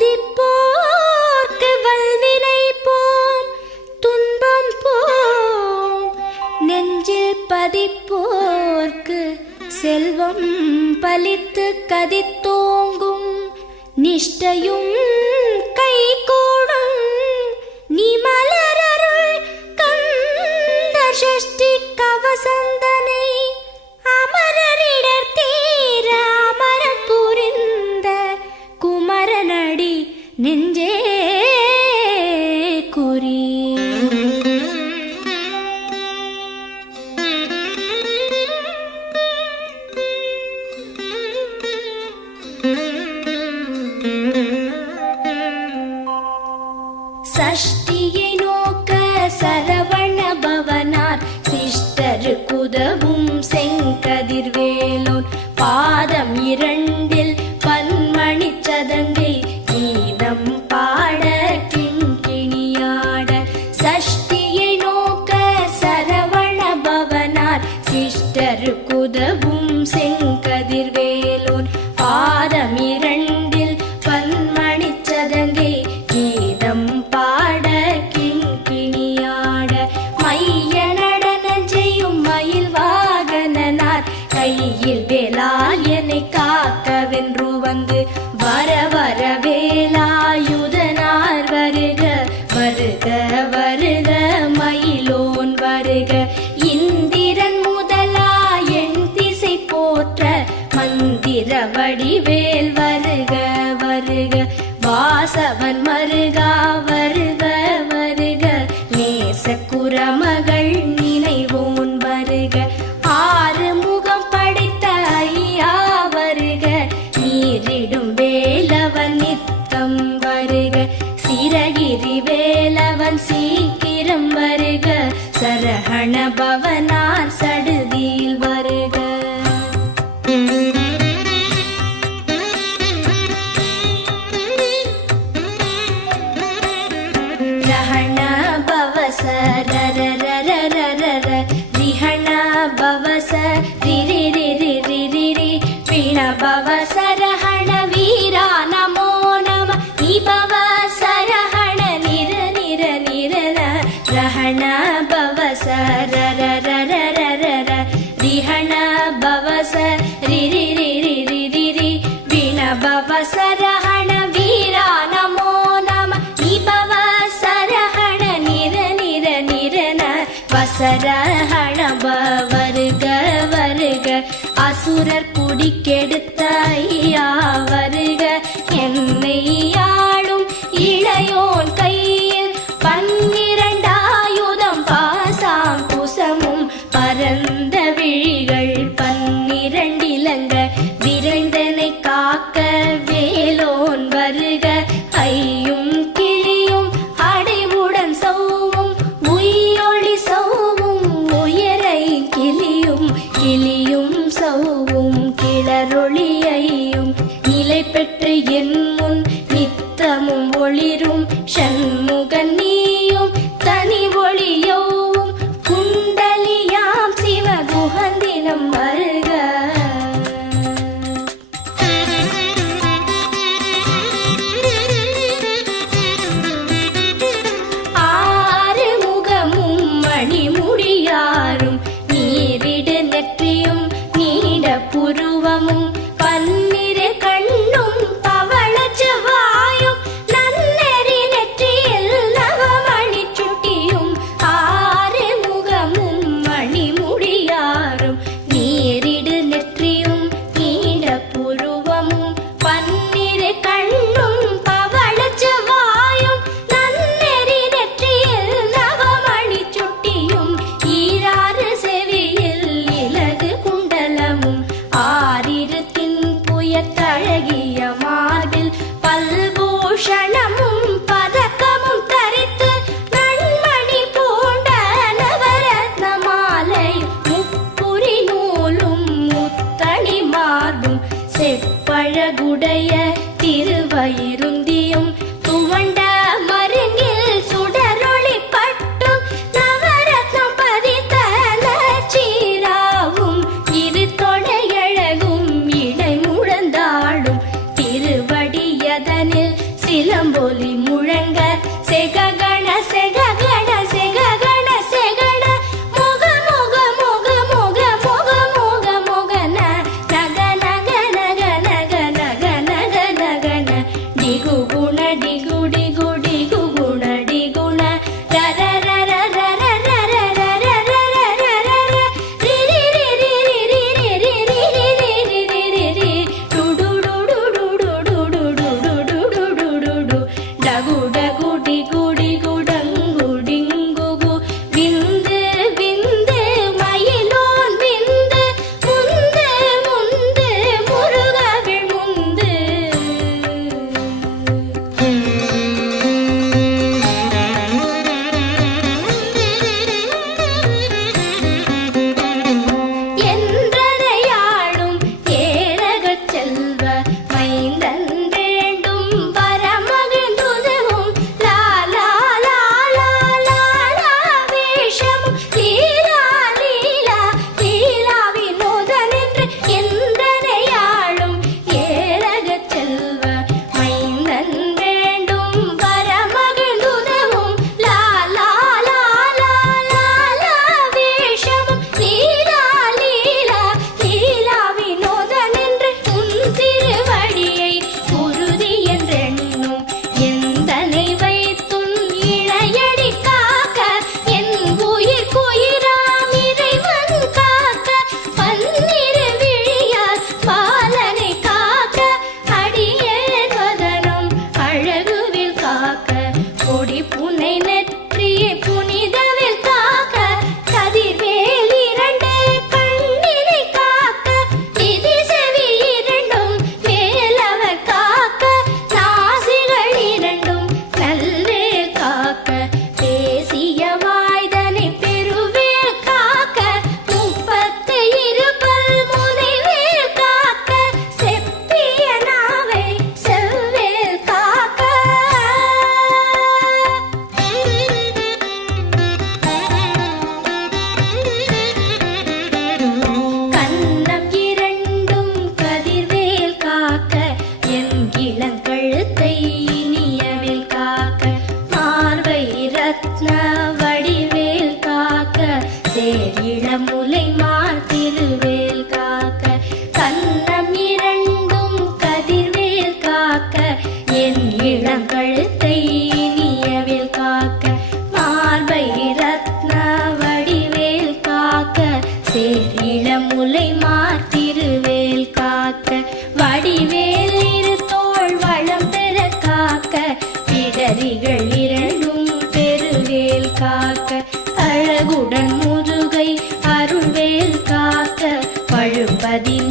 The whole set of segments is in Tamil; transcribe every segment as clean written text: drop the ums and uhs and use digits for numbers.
துதிப்போர்க்கு வல்வினை போம் துன்பம் போம், நெஞ்சில் பதிப்போர்க்கு செல்வம் பலித்து கதித்தோங்கும், நிஷ்டையும் கைகூடும் நீ மலரருள் கந்த சஷ்டி கவசந்தனை, அமரரிடர் தீர அமரம் புரிந்த குமரனடி நெஞ்சே குறி. சஷ்டியை நோக்க சரவண பவனார் சிஷ்டருக்குதவும் செங்கதிர்வேலோன், பாதம் இரண்டில் பன்மணி சதங்கை கீதம் பாட கிண்கிணியாட. சஷ்டியை நோக்க சரவண பவனார் சிஷ்டருக்குதவும் செங்கதிர்வேலோன், பாதம் இரண்டில் பன்மணி சதங்கை கீதம் பாட கிண்கிணியாட. மைய நடன செய்யும் மயில் வாகனனார் கையில் வேலால் என்னை காக்கவென்று வந்து, வர வர வேலாயுதனார் வருக வருக வருக மயிலோன் வருக. இந்திரன் முதலா என் திசை போற்ற மந்திர வடிவேல் வருக வருக. வாசவன் மருகா வருக வருக, நேச குரமகள் நினைவோன் வருக. ஆறு முகம் படைத்த ஐயா வருக, நீரிடும் வேலவன் நித்தம் வருக. சிரகிரி வேலவன் சீக்கிரம் வருக, சரஹண பவனார் சடுதியில் வருக. ரஹண பவச ரரரரரரர, ரிஹண பவச ரிரிரிரிரிரிரி, பிண பவச ரஹண வீரா நமோ நம, நிபவ சரஹண நிர நிர நிரன. ரஹண பவச ரரரரரரர, ரிஹண பவச ரிரிரிரிரிரிரி, பிண பவச ரஹண வீரா நமோ நம, நிபவ சரஹண நிர நிர நிரன. வசரஹண வருக வருக, அசுரர் குடிக்கெடுத்த ஐயா வருக. என்னை ஆளும் இளையோன் கையில் பன்னிரண்டாயுதம் பாசாம் குசமும் பரந்த விழிகள் பன்னிரண்டிலங்க, விரைந்தனை காக்க வேலோன் வருக. ஐயும் கிளியும் அடைவுடன் சௌவும் உயிரொளி சௌவும், உயரை கிளியும் கிளியும் சௌவும் கிளரொளியையும், நிலை பெற்று என் முன் நித்தமும் ஒளிரும் ஷண்முகன் நீயும் தனி ஒளியோவும், குண்டலியாம் சிவகுகந்தினம் வருக. ஆறு முகமும் மணிமுடியாரும், நீரிடு நெற்றியும் நீட புருவமும், பன்னிரு கண்ணும் பவள செவ்வாயும், நன்னெறி நெற்றியில் நவமணி சுட்டியும். ஆறு முகமும் மணிமுடியாரும், நீரிடு நெற்றியும் நீட புருவமும், பன்னிரு கண்ணும் பவள செவ்வாயும், நன்னெறி நெற்றியில் நவமணி சுட்டியும். ஈராறு செவியில் இலகு குண்டலமும், ஆறிரு தின்புயத்தழகிய மார்பில் பல்பூஷணமும் பதக்கமும் தரித்து, நன்மணி பூண்ட நவரத்ன மாலை முப்புரி நூலும் முத்தணி மார்பும், செப்பழகுடைய திருவயிருந்தியும் துவண்ட மருங்கில் சுடரொளி பட்டும், நவரத்னம் பதித்த நச்சீராவும் இரு தொடையழகும் இடை முழந்தாடும், திருவடியதனில்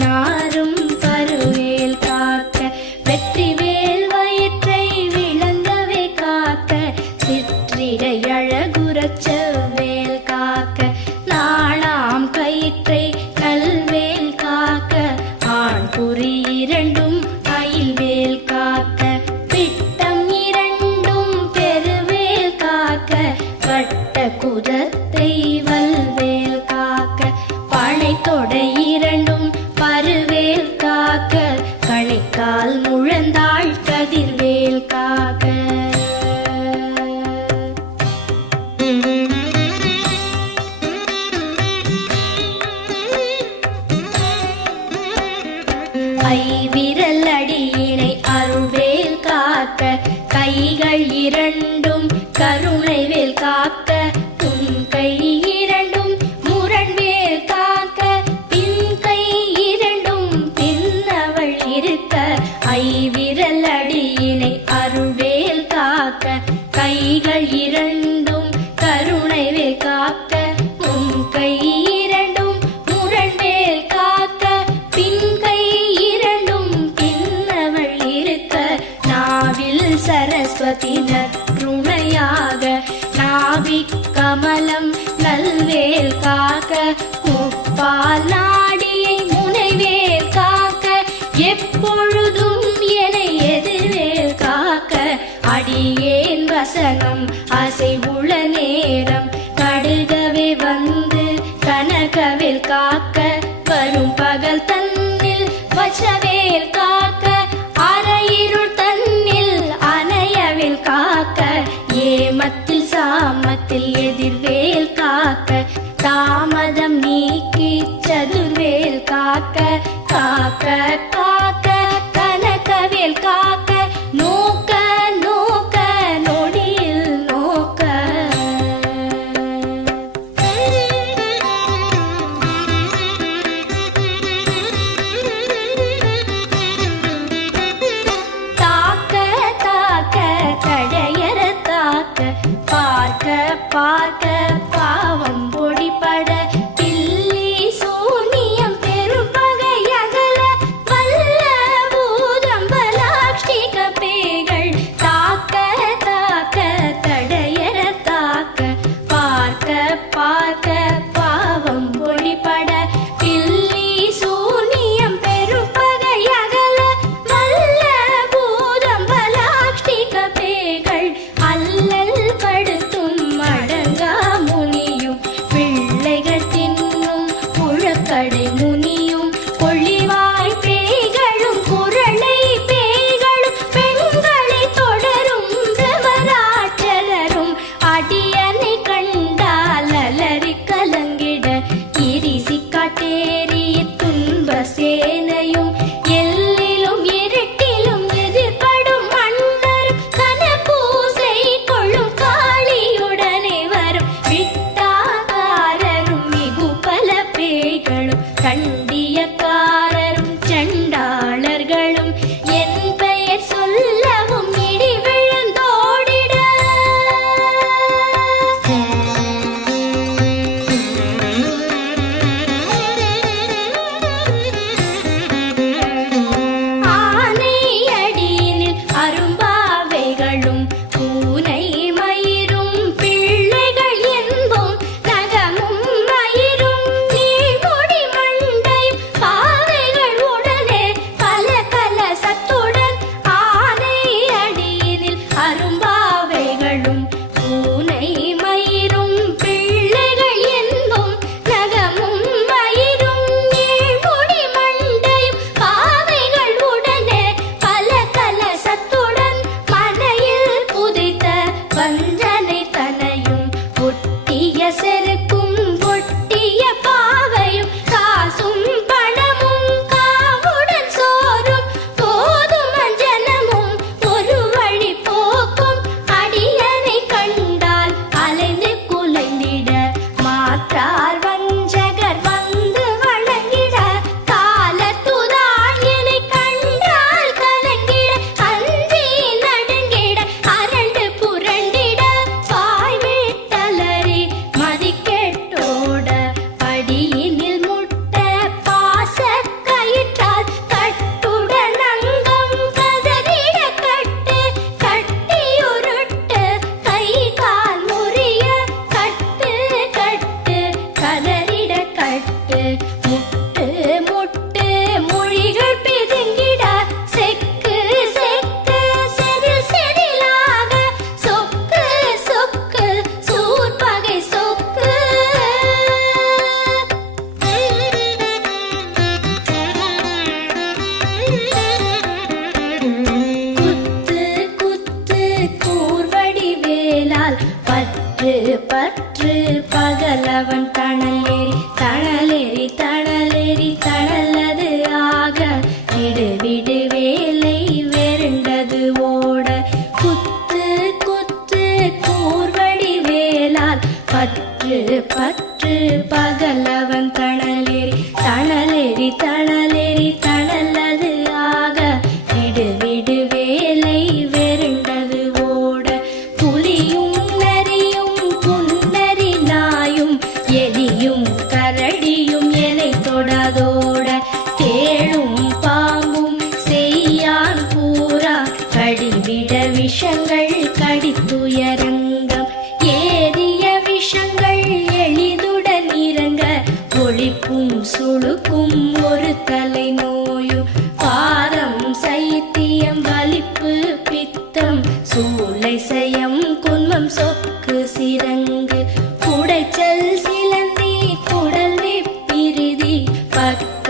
நாரும் பருவேல் காக்க வெற்றிவேல் வயிற்றை விளங்கவே காக்க சிற்றிடை அழகுறச் செவ்வேல் காக்க நாளாம் கயிற்றை நல்வேல் காக்க ஆண் குறி இரண்டும் அயில்வேல் காக்க பிட்டம் இரண்டும் பெருவேல் காக்க வட்ட குதத்தை வல்வேல் காக்க பனை தொடை இரண்டும் பருவேல் காக்க கணைக்கால் முழந்தாள் கதிர்வேல் காக்க ஐவிரல் அடியினை அருள்வேல் காக்க கைகள் இரண்டும் கருணைவேல் காக்க உன் கை இரண்டும் முரண்வேல் காக்க பின் கை இரண்டும் பின்னவள் இருக்க ஐவிரல் அடியினை அருள்வேல் காக்க கைகள் இரண்டும் கருணைவேல் காக்க உன் கை இரண்டும் முரண்வேல் காக்க பின் கை இரண்டும் பின்னவள் இருக்க நாவில் சரஸ்வதி நற்றுணையாக நாவிக் கமலம் நல்வேல் காக்க முப்பால் நாடியை முனைவேல் காக்க எப்பொழுதும் என எதிர்வேல் காக்க அடியேன் வசனம் அசைவுள நேரம் கடுகவே வந்து கனகவேல் காக்க வரும் பகல் தன்னில் வச்சவேல் காக்க அரையிருள் தன்னில் அணையவேல் காக்க ஏமத்தில் சாமத்தில் எதிர்வேல் காக்க தாமதம் நீக்கி சதுர்வேல் காக்க காக்க காக்க கனகவேல் காக்க நோக்க நோக்க நொடியில் நோக்க தாக்க தாக்க தடையற தாக்க பார்க்க பார்க்க பாவம் பொடிபட பில்லி சூனியம் பெரும்பகை அகல வல்ல பூதம்பலாக்ஷிக பேய்கள் தாக்க தாக்க தடையற தாக்க பார்க்க பார்க்க பாவம் பொடிபட பில்லி சூனியம் பெரும்பகை அகல வல்ல பூதம்பலாக்ஷிக பேய்கள் அல்லல் படுத்தும் அடங்கா முனியும் பிள்ளைகள் தின்னும் புழக்கடை முனியும் கொள்ளிவாய் பேய்களும் குரளை பேய்களும் பெண்களை தொடரும் பிரமராட்சலரும் அடியனை கண்டால் அலறி கலங்கிட இரிசி காட்டேறி துன்ப சேனையும் எல்லிலும் இருட்டிலும் எதிர்படும் மன்னரும் கன பூசை கொள்ளும் காளியுடனே வரும் விட்டாகாரரும் மிகு பல பேய்களும் கண்டியக்காரரும் சண்டாளர்களும் என் பெயர் சொல்லவும் இடி விழுந்தோடிட விடு விடு வேலை வெருண்டது ஓட குத்து குத்து கூர்வடி வேலால் பற்று பற்று பகலவன் தணலேறி தணலேறி தணலேறி தணலது ஆக விடு விடு வேலை வெருண்டது ஓட புலியும் நரியும் புன்னரி நாயும் எலியும் கரடியும் எனை தொடாதோட தேளும் பாம்பும் செய்யான் பூரா கடிவிட விஷங்கள் கடித்துயரங்கம் ஏறிய விஷங்கள் எளிதுடன் இறங்க ஒழிப்பும் சுழுக்கும் ஒரு தலை நோயும் பாரம் சைத்தியம் வலிப்பு பித்தம் சூளை சயம் குன்மம் சொக்கு சிரங்கு குடைச்சல் சிலந்தி குடல் வெப்பிரிதி பக்க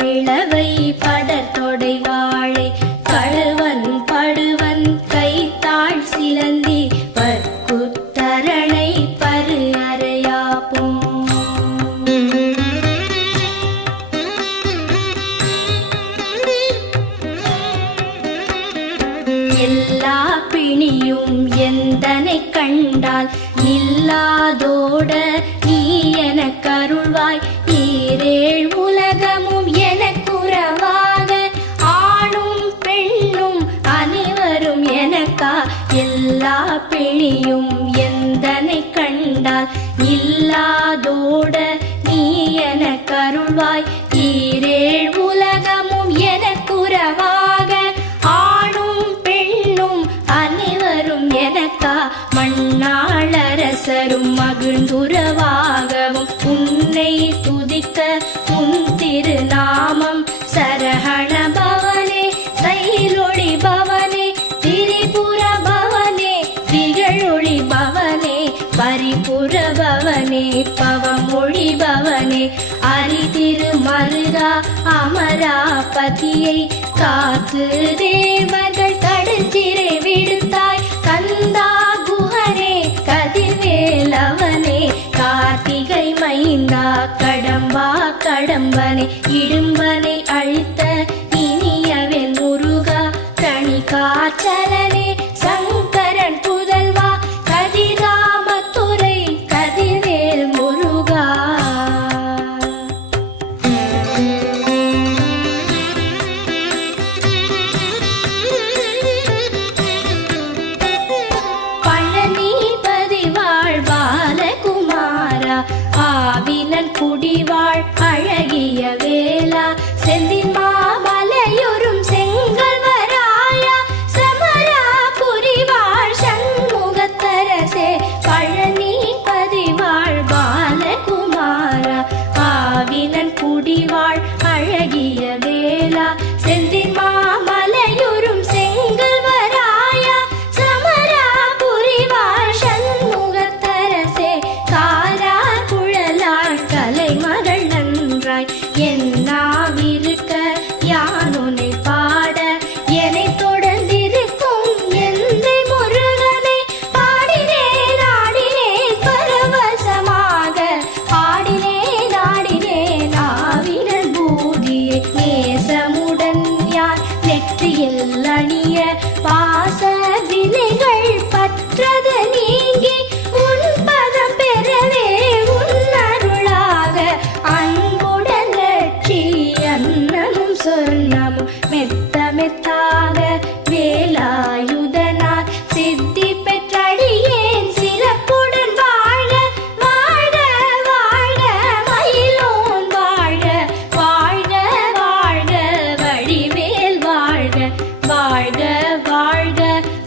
பிளவை படத்தொடை வாழை கழுவன் படுவன் கைத்தாள் சிலந்தி பற்குத்தரணை பரு அறையாப்பும் எல்லா பிணியும் எந்தனை கண்டால் நில்லாதோட நீ எனக் கருள்வாய் ஈரேழ் உலகமும் எனக்குறவாக ஆணும் பெண்ணும் அனைவரும் எனக்கா எல்லா பிணியும் எந்தனை கண்டால் இல்லாதோட நீ எனக் கருள்வாய் ஈரேழ் உலகமும் எனக்குறவாக ஆணும் பெண்ணும் அனைவரும் எனக்கா மண்ணாளரசரும் மகிழ்ந்துறவாகவும் உன்னை துதிக்க உன் திருநாமம் சரஹண பவனே சைலொளி பவனே திரிபுர பவனே திகழொளி பவனே பரிபுர பவனே பவமொழி பவனே அரிதிருமருகா அமராபதியை காத்து தேவர்கள் கடற்சிறை விடுத்தாய் கந்தா குஹனே கதிர்வேலவனே கார்த்திகை மைந்தா கடம்பா கடம்பனே இடும்பனை அழித்த இனியவன் முருகா தணிகாச்சலனே சங்கரன் புதல்வா கதிராமத்துறை கதிர்வேல் முருகா பழனிபதி வாழ்பாலகுமாரா ஆவினன் குடிவாழ் அழகிய வேலா செந்தின் மாமலையொரும் செங்கல்வராயா சமராபுரி வாழ் சண்முகத்தரசே பழனிபதி வாழ்பாலகுமாரா ஆவினன் குடிவாழ் அழகிய வேலா செந்தின் மாமலையொரும் செங்கல்வராயா சமராபுரி வாழ் சண்முகத்தரசே காரா குழலாள் கலைமகள் நன்றாய் என்னாவிருக்க யானுனை பாட என்னை தொடர்ந்திருக்கும் எந்தை முருகனை பாடினேன் ஆடினேன் பரவசமாக ஆடினேன் ஆடினேன் ஆவினன் பூதியை நேசமுடன் யார் நெற்றியில் அணிய பாச வினைகள் பற்றது நீங்கி உன் பதம் பெறவே உன் அருளாக அன்புடன் லட்சி அன்னமும் சொன்னமும் மெத்த மெத்தாக வேலாயுதனார் சித்தி பெற்றடியேன் சிறப்புடன் வாழ வாழ வாழ மயிலோன் வாழ வாழ்க வாழ்க வடிவேல் வாழ்க வாழ்க வாழ்க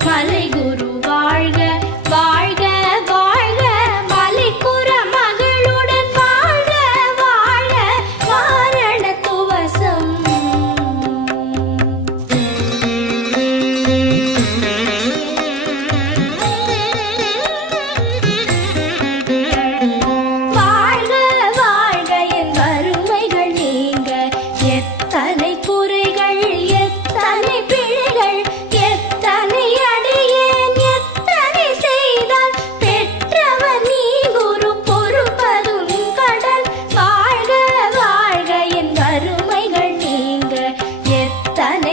மலைகுரு வாழ்க வாழ்க வாழ்க மலைக்குற மகளுடன் வாழ்க வாழ வாரண துவசம்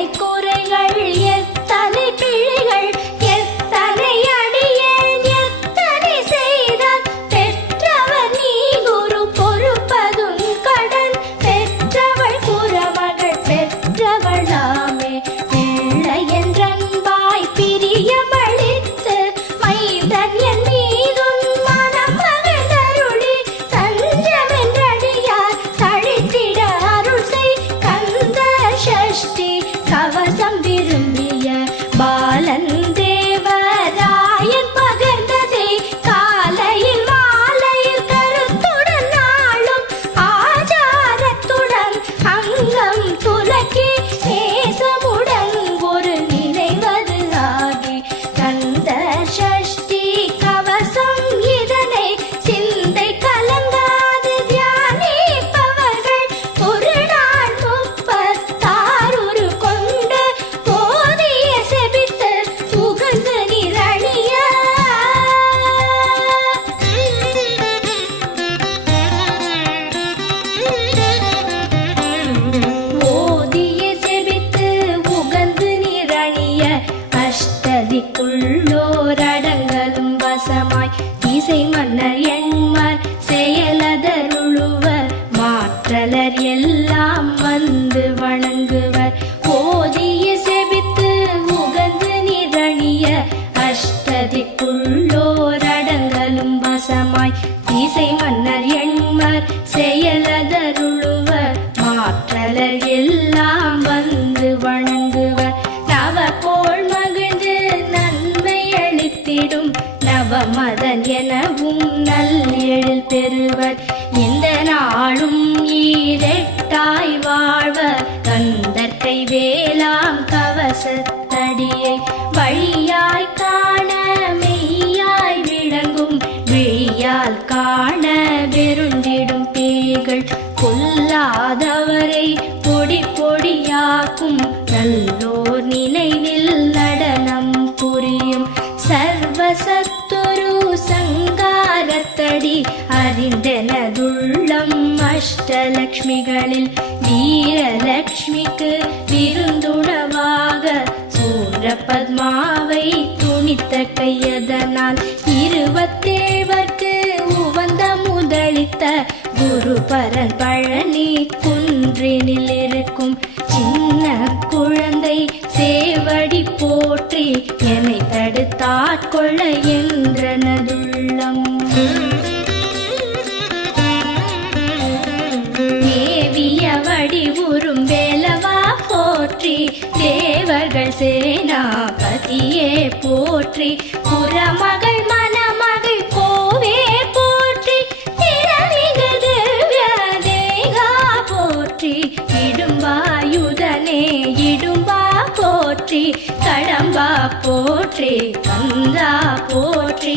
எத்தனை குறைகள் எத்தனை பிழைகள் எத்தனை அடியேன் எத்தனை செய்தால் பெற்றவர் நீ குரு பொறுப்பதும் கடன் பெற்றவள் குறமகள் பெற்றவள் நாமே பிள்ளை என்றன்பாய் பிரியமளித்து மைந்தன் என் மீதும் மனம் மகிழ்ந்தருளி தஞ்சமென்றடியார் தழித்திட அருள் செய் கந்த சஷ்டி கவசம் விரும்பிய பாலன் தேவராயன் பகர்ந்ததே காலையில் மாலையில் கருத்துடன் நாளும் ஆச்சாரத்துடன் அங்கம் துலக்கி நேசமுடன் ஒரு நினைவது ஆகி கந்த சஷ்டி கவசம் இதனை சிந்தை கலங்காது தியானிப்பவர்கள் ஒரு நாள் 36 கொண்டு போதிய செபித்து புகழ்ந்து நிரணிய ஓதிய செபித்து உகந்து நிரணிய அஷ்டதிக்குள்ளோரடங்கலும் வசமாய் இசை மன்னர் எண்மர் செயலதருளுவர் மாற்றலர் எல்லாம் வந்து வணங்குவர் ஓதிய செபித்து உகந்து நிரணிய அஷ்டதிக்குள்ளோரடங்கலும் வசமாய் இசை மன்னர் எண்மர் செயலதருளுவர் மாற்றலர் எல்லாம் வந்து வணங்குவர் நவகோள் மகிழ்ந்து நன்மை அளித்திடும் நவமதன் எனவும் நல்லெழில் பெறுவர் இந்த நாளும் ஈரெட்டாய் வாழ்வர் கந்தற்கை வேளாம் கவசத்தடியை வழியாய் காண மெய்யாய் விளங்கும் விழியால் காண வெருண்டிடும் பேய்கள் கொல்லாதவரை பொடி பொடியாக்கும் நல்லோர் நினைவில் நடனம் புரியும் சர்வசத்துரு சங்காரத்தடி அறிந்தனதுள்ளம் அஷ்டலக்ஷ்மிகளில் வீரலக்ஷ்மிக்கு விருந்துணவாக சூரபத்மாவை துணித்த கையதனால் 27 உவந்த முதலித்த குருபரன் பழனி குன்றினில் இருக்கும் சின்ன குழந்தை சேவடி போற்றி என்னை தடுத்தாட்கொள்ள என்றனதுள்ளம் மேவிய வடிவுறும் வேலவா போற்றி தேவர்கள் சேனாபதியே போற்றி புறமகள் மணமகள் கோவே போற்றி திறமிகு திவ்ய தேகா போற்றி இடும்பாயுதனே இடும்பா போற்றி கடம்பா போற்றி கந்தா போற்றி